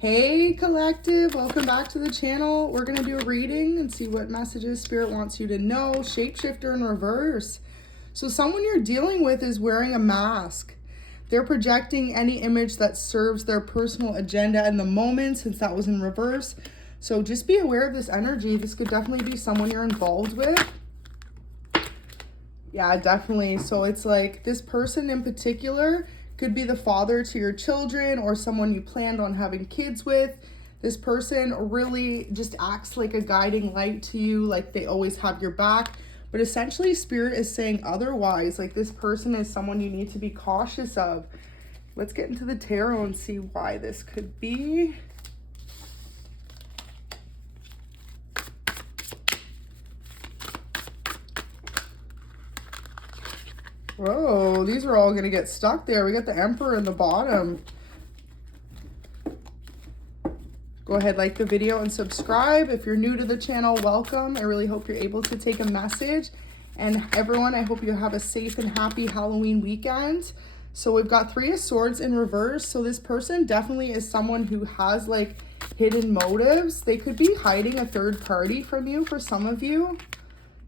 Hey collective, welcome back to the channel. We're going to do a reading and see what messages spirit wants you to know. Shapeshifter in reverse. So someone you're dealing with is wearing a mask. They're projecting any image that serves their personal agenda in the moment, since that was in reverse. So just be aware of this energy. This could definitely be someone you're involved with. Yeah, definitely. So it's like this person in particular could be the father to your children or someone you planned on having kids with. This person really just acts like a guiding light to you, like they always have your back. But essentially, spirit is saying otherwise, like this person is someone you need to be cautious of. Let's get into the tarot and see why this could be. Whoa, these are all going to get stuck there. We got the Emperor in the bottom. Go ahead, like the video and subscribe. If you're new to the channel, welcome. I really hope you're able to take a message. And everyone, I hope you have a safe and happy Halloween weekend. So we've got Three of Swords in reverse. So this person definitely is someone who has like hidden motives. They could be hiding a third party from you for some of you.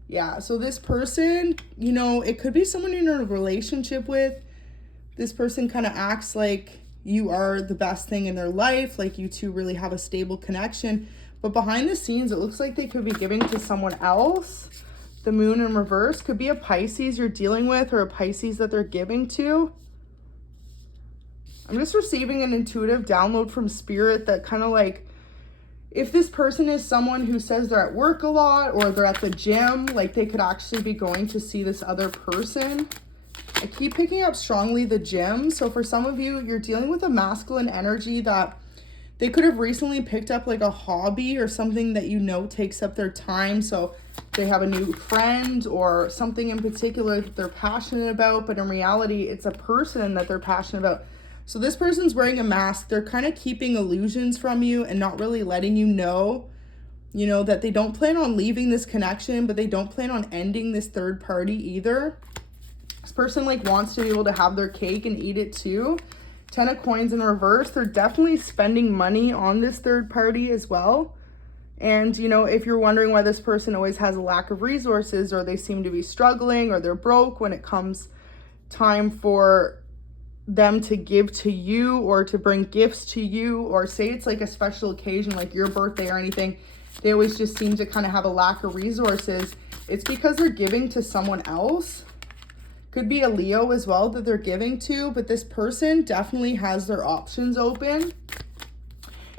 Yeah, so this person, you know, it could be someone you're in a relationship with. This person kind of acts like you are the best thing in their life, like you two really have a stable connection. But behind the scenes, it looks like they could be giving to someone else. The Moon in reverse could be a Pisces you're dealing with or a Pisces that they're giving to. I'm just receiving an intuitive download from spirit that kind of like, if this person is someone who says they're at work a lot or they're at the gym, like they could actually be going to see this other person. I keep picking up strongly the gym. So for some of you, you're dealing with a masculine energy that they could have recently picked up like a hobby or something that you know takes up their time. So they have a new friend or something in particular that they're passionate about, but in reality, it's a person that they're passionate about. So this person's wearing a mask. They're kind of keeping illusions from you and not really letting you know, that they don't plan on leaving this connection, but they don't plan on ending this third party either. This person like wants to be able to have their cake and eat it too. 10 of Coins in reverse. They're definitely spending money on this third party as well. And, if you're wondering why this person always has a lack of resources or they seem to be struggling or they're broke when it comes time for them to give to you or to bring gifts to you, or say it's like a special occasion like your birthday or anything, they always just seem to kind of have a lack of resources. It's because they're giving to someone else. Could be a Leo as well that they're giving to, but this person definitely has their options open.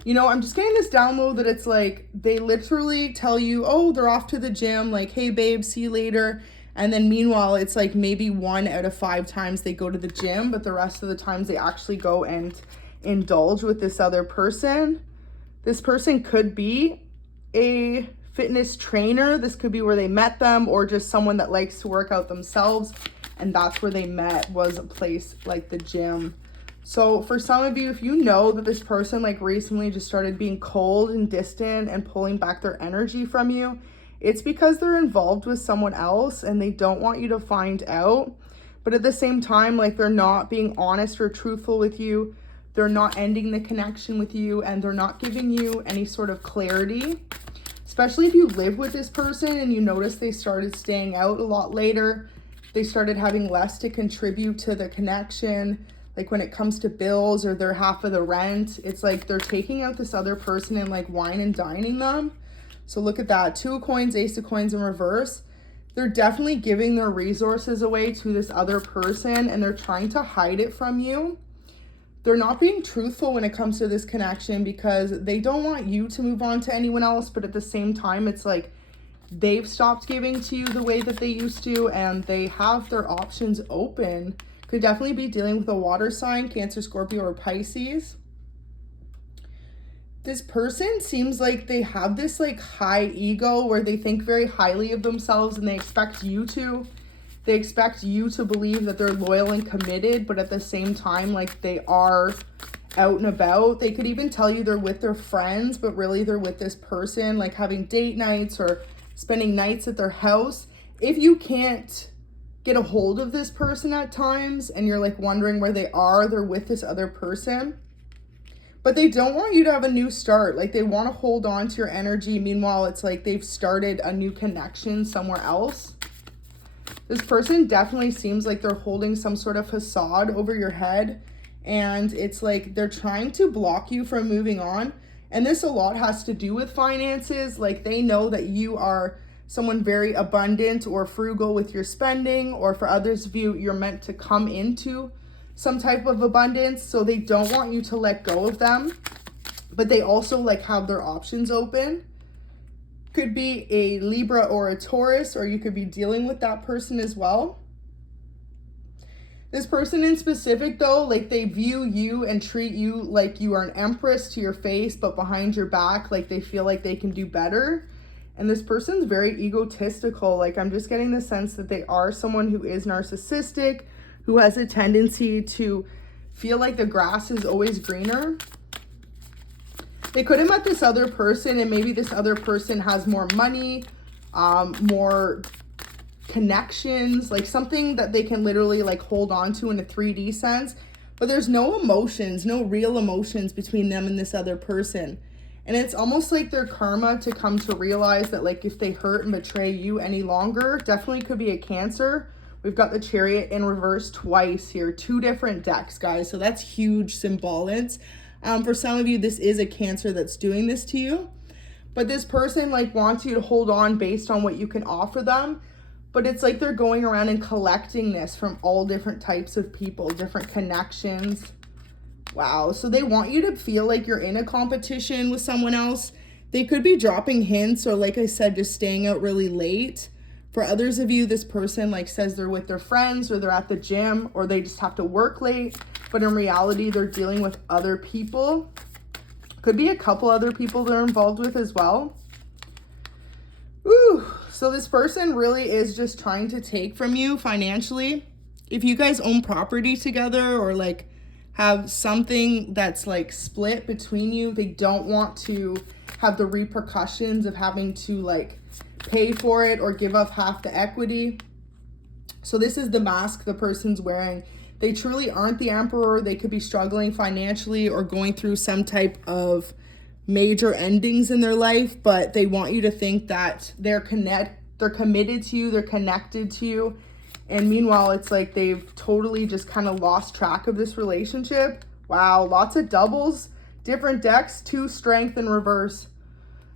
I'm just getting this download that it's like they literally tell you, oh, they're off to the gym, like, hey babe, see you later. And then meanwhile, it's like maybe 1 out of 5 times they go to the gym, but the rest of the times they actually go and indulge with this other person. This person could be a fitness trainer. This could be where they met them, or just someone that likes to work out themselves. And that's where they met, was a place like the gym. So for some of you, if you know that this person like recently just started being cold and distant and pulling back their energy from you, it's because they're involved with someone else and they don't want you to find out. But at the same time, like they're not being honest or truthful with you. They're not ending the connection with you, and they're not giving you any sort of clarity. Especially if you live with this person and you notice they started staying out a lot later. They started having less to contribute to the connection. Like when it comes to bills or their half of the rent, it's like they're taking out this other person and like wine and dining them. So look at that. 2 of Coins, Ace of Coins in reverse. They're definitely giving their resources away to this other person and they're trying to hide it from you. They're not being truthful when it comes to this connection because they don't want you to move on to anyone else. But at the same time, it's like they've stopped giving to you the way that they used to and they have their options open. Could definitely be dealing with a water sign, Cancer, Scorpio, or Pisces. This person seems like they have this like high ego where they think very highly of themselves and they expect you to. They expect you to believe that they're loyal and committed, but at the same time, like they are out and about. They could even tell you they're with their friends, but really they're with this person, like having date nights or spending nights at their house. If you can't get a hold of this person at times and you're like wondering where they are, they're with this other person. But they don't want you to have a new start. Like, they want to hold on to your energy. Meanwhile, it's like they've started a new connection somewhere else. This person definitely seems like they're holding some sort of facade over your head. And it's like they're trying to block you from moving on. And this a lot has to do with finances. Like, they know that you are someone very abundant or frugal with your spending, or for others of you, you're meant to come into some type of abundance. So they don't want you to let go of them, but they also like have their options open. Could be a Libra or a Taurus, or you could be dealing with that person as well. This person in specific though, like they view you and treat you like you are an empress to your face, but behind your back, like they feel like they can do better. And this person's very egotistical. Like, I'm just getting the sense that they are someone who is narcissistic, who has a tendency to feel like the grass is always greener. They could have met this other person, and maybe this other person has more money, more connections, like something that they can literally like hold on to in a 3D sense. But there's no emotions, no real emotions between them and this other person. And it's almost like their karma to come to realize that, like, if they hurt and betray you any longer, definitely could be a Cancer. We've got the Chariot in reverse twice here, 2 different decks, guys. So that's huge symbolance. For some of you, this is a Cancer that's doing this to you. But this person, like, wants you to hold on based on what you can offer them. But it's like they're going around and collecting this from all different types of people, different connections. Wow. So they want you to feel like you're in a competition with someone else. They could be dropping hints, or like I said, just staying out really late. For others of you, this person like says they're with their friends, or they're at the gym, or they just have to work late. But in reality, they're dealing with other people. Could be a couple other people they're involved with as well. Ooh. So this person really is just trying to take from you financially. If you guys own property together, or like have something that's like split between you, they don't want to have the repercussions of having to like pay for it or give up half the equity. So this is the mask the person's wearing. They truly aren't the emperor. They could be struggling financially or going through some type of major endings in their life, but they want you to think that they're committed to you, they're connected to you. And meanwhile, it's like they've totally just kind of lost track of this relationship. Wow, lots of doubles, different decks, 2 strength in reverse.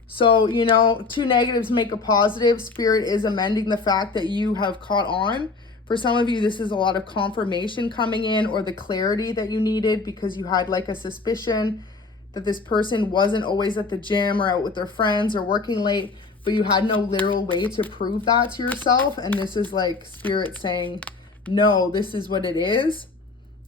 So, you know, 2 negatives make a positive. Spirit is amending the fact that you have caught on. For some of you, this is a lot of confirmation coming in, or the clarity that you needed because you had like a suspicion that this person wasn't always at the gym or out with their friends or working late, but you had no literal way to prove that to yourself. And this is like Spirit saying, no, this is what it is.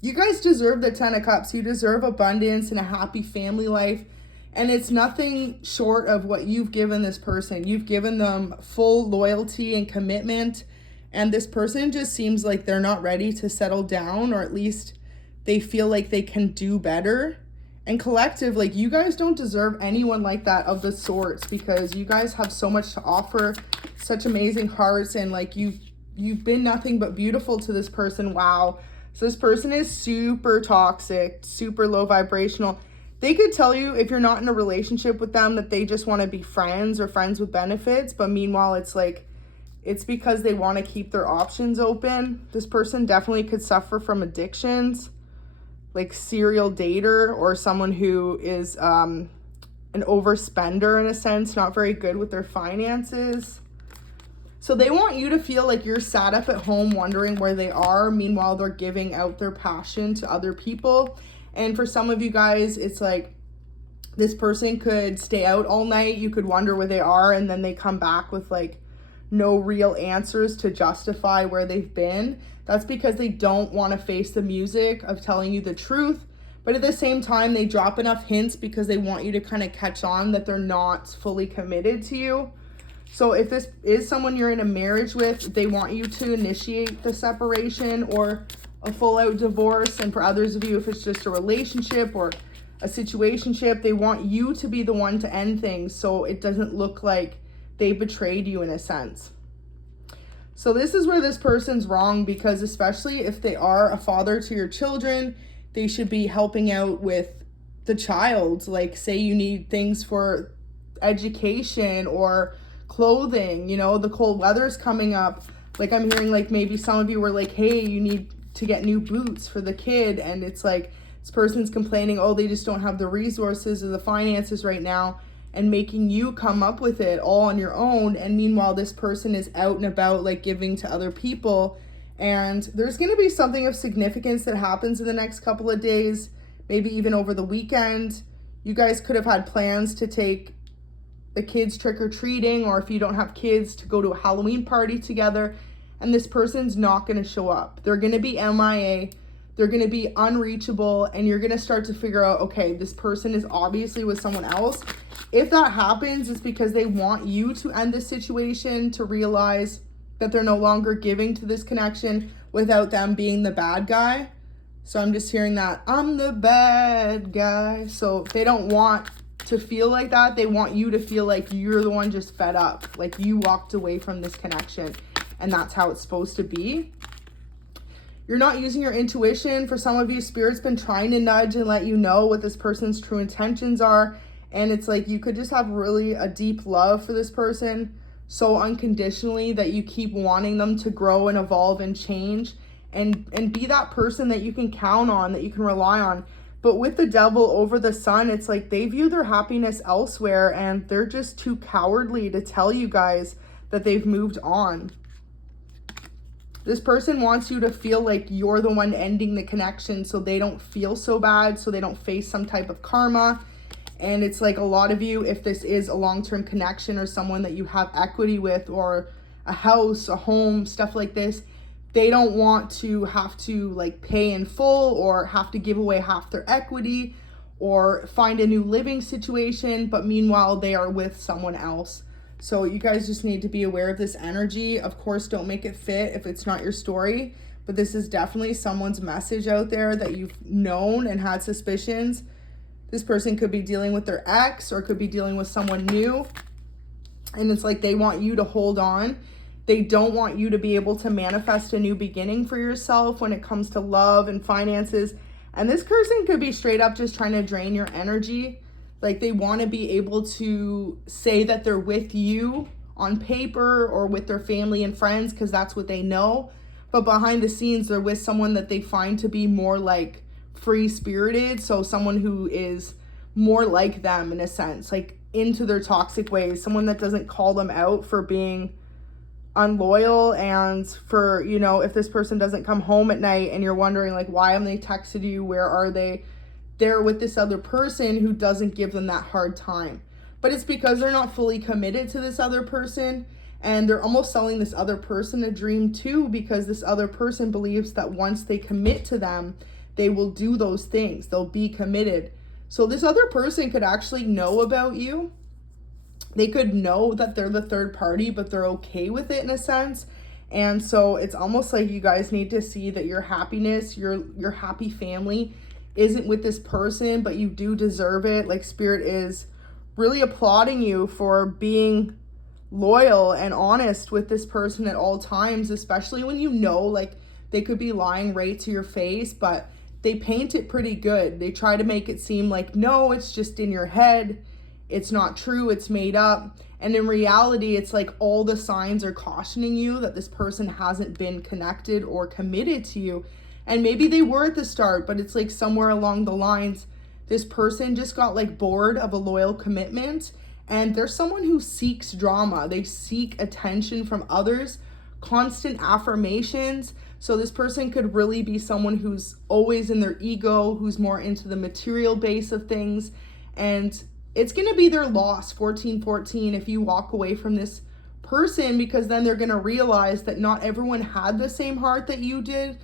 You guys deserve the 10 of Cups. You deserve abundance and a happy family life. And it's nothing short of what you've given this person. You've given them full loyalty and commitment. And this person just seems like they're not ready to settle down, or at least they feel like they can do better. And collective, like, you guys don't deserve anyone like that of the sorts, because you guys have so much to offer, such amazing hearts, and like you've been nothing but beautiful to this person. Wow. So this person is super toxic, super low vibrational. They could tell you if you're not in a relationship with them that they just want to be friends or friends with benefits, but meanwhile it's like it's because they want to keep their options open. This person definitely could suffer from addictions, like serial dater, or someone who is an overspender in a sense, not very good with their finances. So they want you to feel like you're sat up at home wondering where they are. Meanwhile, they're giving out their passion to other people. And for some of you guys, it's like this person could stay out all night. You could wonder where they are, and then they come back with like no real answers to justify where they've been. That's because they don't want to face the music of telling you the truth. But at the same time, they drop enough hints because they want you to kind of catch on that they're not fully committed to you. So if this is someone you're in a marriage with, they want you to initiate the separation or a full-out divorce. And for others of you, if it's just a relationship or a situationship, they want you to be the one to end things so it doesn't look like they betrayed you in a sense. So this is where this person's wrong, because especially if they are a father to your children, they should be helping out with the child. Like, say you need things for education or clothing, you know, the cold weather's coming up. Like, I'm hearing like maybe some of you were like, hey, you need to get new boots for the kid, and it's like this person's complaining, oh, they just don't have the resources or the finances right now, and making you come up with it all on your own. And meanwhile, this person is out and about, like, giving to other people. And there's going to be something of significance that happens in the next couple of days, maybe even over the weekend. You guys could have had plans to take the kids trick-or-treating, or if you don't have kids, to go to a Halloween party together, and this person's not going to show up. They're going to be MIA. They're going to be unreachable, and you're going to start to figure out, okay, this person is obviously with someone else. If that happens, it's because they want you to end the situation, to realize that they're no longer giving to this connection without them being the bad guy. So I'm just hearing that I'm the bad guy. So they don't want to feel like that. They want you to feel like you're the one just fed up, like you walked away from this connection, and that's how it's supposed to be. You're not using your intuition. For some of you, Spirit's been trying to nudge and let you know what this person's true intentions are. And it's like you could just have really a deep love for this person so unconditionally that you keep wanting them to grow and evolve and change and be that person that you can count on, that you can rely on. But with the devil over the sun, it's like they view their happiness elsewhere, and they're just too cowardly to tell you guys that they've moved on. This person wants you to feel like you're the one ending the connection so they don't feel so bad, so they don't face some type of karma. And it's like a lot of you, if this is a long-term connection or someone that you have equity with, or a house, a home, stuff like this, they don't want to have to like pay in full or have to give away half their equity or find a new living situation, but meanwhile they are with someone else. So you guys just need to be aware of this energy. Of course, don't make it fit if it's not your story, but this is definitely someone's message out there that you've known and had suspicions. This person could be dealing with their ex or could be dealing with someone new. And it's like they want you to hold on. They don't want you to be able to manifest a new beginning for yourself when it comes to love and finances. And this person could be straight up just trying to drain your energy. Like they want to be able to say that they're with you on paper or with their family and friends because that's what they know. But behind the scenes, they're with someone that they find to be more like free-spirited. So someone who is more like them in a sense, like into their toxic ways. Someone that doesn't call them out for being unloyal, and for, you know, if this person doesn't come home at night and you're wondering like, why haven't they texted you? Where are they? They're with this other person who doesn't give them that hard time. But it's because they're not fully committed to this other person, and they're almost selling this other person a dream too, because this other person believes that once they commit to them, they will do those things. They'll be committed. So this other person could actually know about you. They could know that they're the third party, but they're okay with it in a sense. And so it's almost like you guys need to see that your happiness, your happy family isn't with this person, but you do deserve it. Like Spirit is really applauding you for being loyal and honest with this person at all times, especially when you know like they could be lying right to your face, but they paint it pretty good. They try to make it seem like, no, it's just in your head. It's not true. It's made up. And in reality, it's like all the signs are cautioning you that this person hasn't been connected or committed to you. And maybe they were at the start, but it's like somewhere along the lines, this person just got like bored of a loyal commitment. And they're someone who seeks drama. They seek attention from others, constant affirmations. So this person could really be someone who's always in their ego, who's more into the material base of things. And it's going to be their loss, 1414, if you walk away from this person, because then they're going to realize that not everyone had the same heart that you did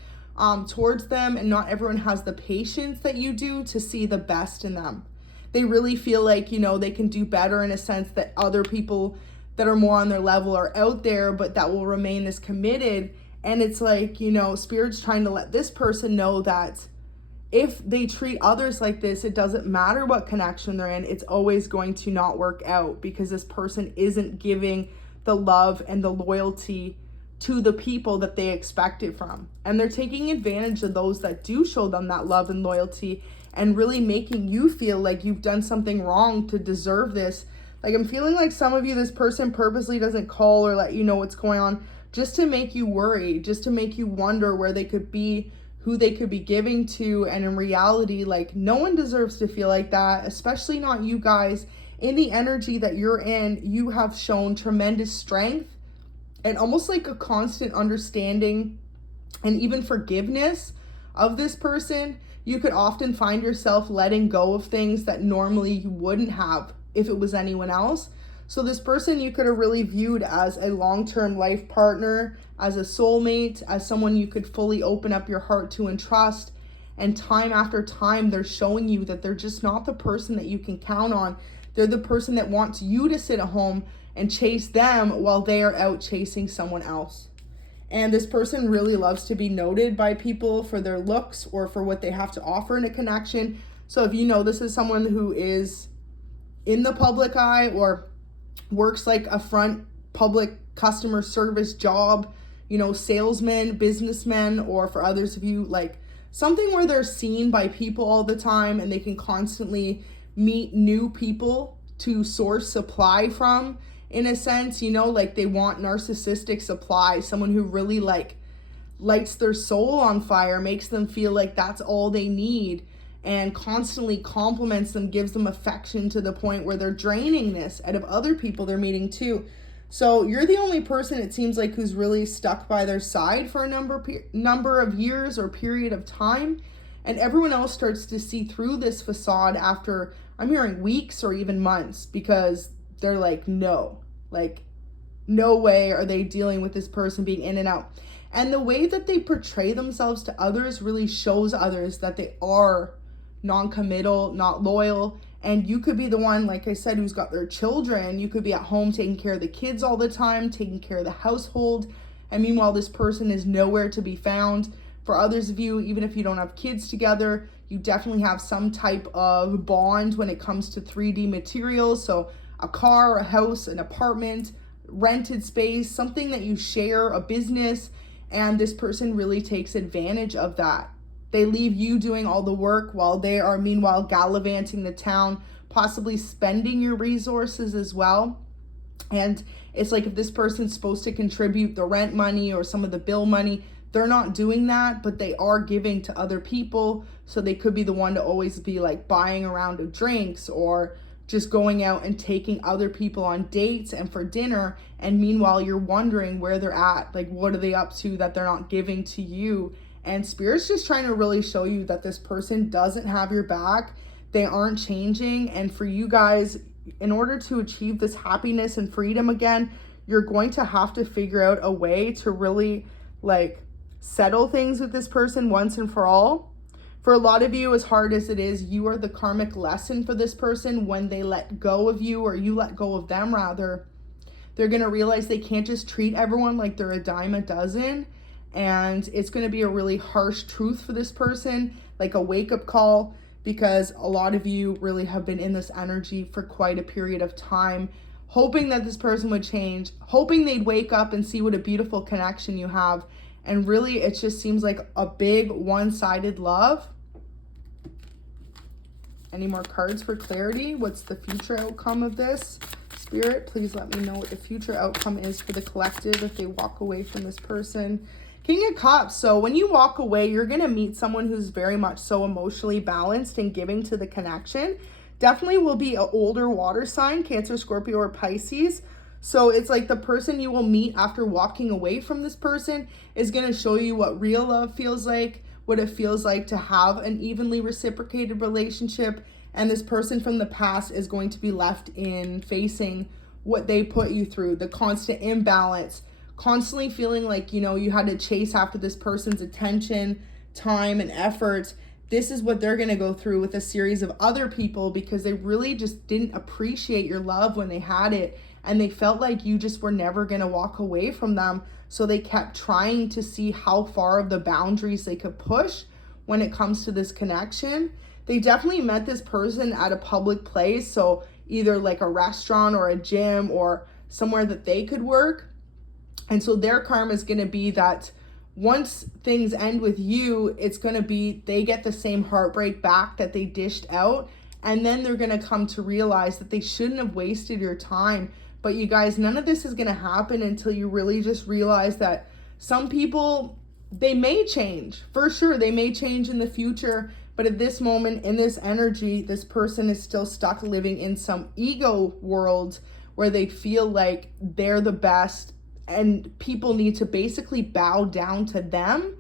towards them, and not everyone has the patience that you do to see the best in them. They really feel like, you know, they can do better in a sense, that other people that are more on their level are out there, but that will remain as committed. And it's like, you know, Spirit's trying to let this person know that if they treat others like this, it doesn't matter what connection they're in, it's always going to not work out, because this person isn't giving the love and the loyalty to the people that they expect it from. And they're taking advantage of those that do show them that love and loyalty. and really making you feel like you've done something wrong to deserve this. Like, I'm feeling like some of you, this person purposely doesn't call or let you know what's going on just to make you worry, just to make you wonder where they could be, who they could be giving to. And in reality, like, no one deserves to feel like that, especially not you guys. In the energy that you're in, you have shown tremendous strength and almost like a constant understanding and even forgiveness of this person. You could often find yourself letting go of things that normally you wouldn't have if it was anyone else. So this person you could have really viewed as a long-term life partner, as a soulmate, as someone you could fully open up your heart to and trust. And time after time, they're showing you that they're just not the person that you can count on. They're the person that wants you to sit at home and chase them while they are out chasing someone else. And this person really loves to be noted by people for their looks or for what they have to offer in a connection. So if you know this is someone who is in the public eye or works like a front public customer service job, you know, salesman, businessman, or for others of you, like something where they're seen by people all the time and they can constantly meet new people to source supply from, in a sense, you know, like they want narcissistic supply, someone who really like lights their soul on fire, makes them feel like that's all they need, and constantly compliments them, gives them affection to the point where they're draining this out of other people they're meeting too. So you're the only person, it seems like, who's really stuck by their side for a number of years or period of time. And everyone else starts to see through this facade after, I'm hearing, weeks or even months, because they're like, no way are they dealing with this person being in and out. And the way that they portray themselves to others really shows others that they are non-committal, not loyal. And you could be the one, like I said, who's got their children. You could be at home taking care of the kids all the time, taking care of the household. And meanwhile, this person is nowhere to be found. For others of you, even if you don't have kids together, you definitely have some type of bond when it comes to 3D materials. So a car, a house, an apartment, rented space, something that you share, a business. And this person really takes advantage of that. They leave you doing all the work while they are meanwhile gallivanting the town, possibly spending your resources as well. And it's like, if this person's supposed to contribute the rent money or some of the bill money, they're not doing that, but they are giving to other people. So they could be the one to always be like buying a round of drinks or just going out and taking other people on dates and for dinner. And meanwhile, you're wondering where they're at. Like, what are they up to that they're not giving to you? And Spirit's just trying to really show you that this person doesn't have your back. They aren't changing. And for you guys, in order to achieve this happiness and freedom again, you're going to have to figure out a way to really like settle things with this person once and for all. For a lot of you, as hard as it is, you are the karmic lesson for this person. When they let go of you, or you let go of them rather, they're going to realize they can't just treat everyone like they're a dime a dozen. And it's going to be a really harsh truth for this person, like a wake-up call, because a lot of you really have been in this energy for quite a period of time, hoping that this person would change, hoping they'd wake up and see what a beautiful connection you have. And really, it just seems like a big one-sided love. Any more cards for clarity? What's the future outcome of this? Spirit, please let me know what the future outcome is for the collective if they walk away from this person. King of Cups. So when you walk away, you're going to meet someone who's very much so emotionally balanced and giving to the connection. Definitely will be an older water sign, Cancer, Scorpio, or Pisces. So it's like the person you will meet after walking away from this person is going to show you what real love feels like, what it feels like to have an evenly reciprocated relationship. And this person from the past is going to be left in facing what they put you through, the constant imbalance, constantly feeling like, you know, you had to chase after this person's attention, time, and effort. This is what they're going to go through with a series of other people, because they really just didn't appreciate your love when they had it. And they felt like you just were never going to walk away from them. So they kept trying to see how far of the boundaries they could push when it comes to this connection. They definitely met this person at a public place. So either like a restaurant or a gym or somewhere that they could work. And so their karma is going to be that once things end with you, it's going to be they get the same heartbreak back that they dished out. And then they're going to come to realize that they shouldn't have wasted your time. But you guys, none of this is going to happen until you really just realize that some people, they may change. For sure, they may change in the future. But at this moment, in this energy, this person is still stuck living in some ego world where they feel like they're the best and people need to basically bow down to them.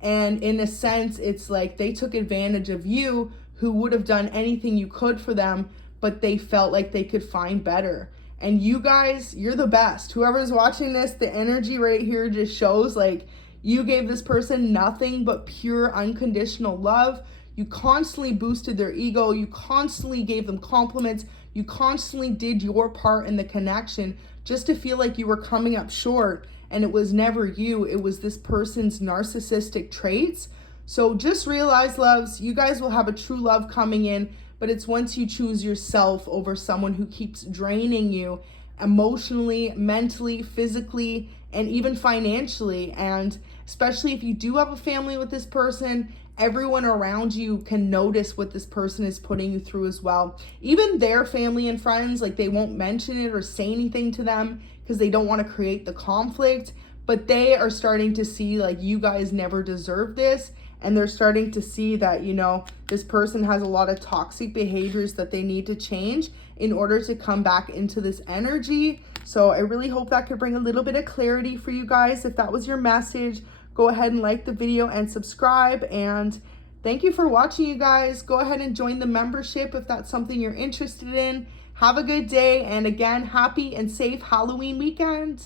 And in a sense, it's like they took advantage of you, who would have done anything you could for them, but they felt like they could find better. And you guys, you're the best. Whoever's watching this, the energy right here just shows like you gave this person nothing but pure unconditional love. You constantly boosted their ego. You constantly gave them compliments. You constantly did your part in the connection just to feel like you were coming up short. And it was never you. It was this person's narcissistic traits. So just realize, loves, you guys will have a true love coming in, but it's once you choose yourself over someone who keeps draining you emotionally, mentally, physically, and even financially. And especially if you do have a family with this person, everyone around you can notice what this person is putting you through as well. Even their family and friends, like they won't mention it or say anything to them because they don't want to create the conflict, but they are starting to see like you guys never deserve this. And they're starting to see that, you know, this person has a lot of toxic behaviors that they need to change in order to come back into this energy. So I really hope that could bring a little bit of clarity for you guys. If that was your message, go ahead and like the video and subscribe. And thank you for watching, you guys. Go ahead and join the membership if that's something you're interested in. Have a good day. And again, happy and safe Halloween weekend.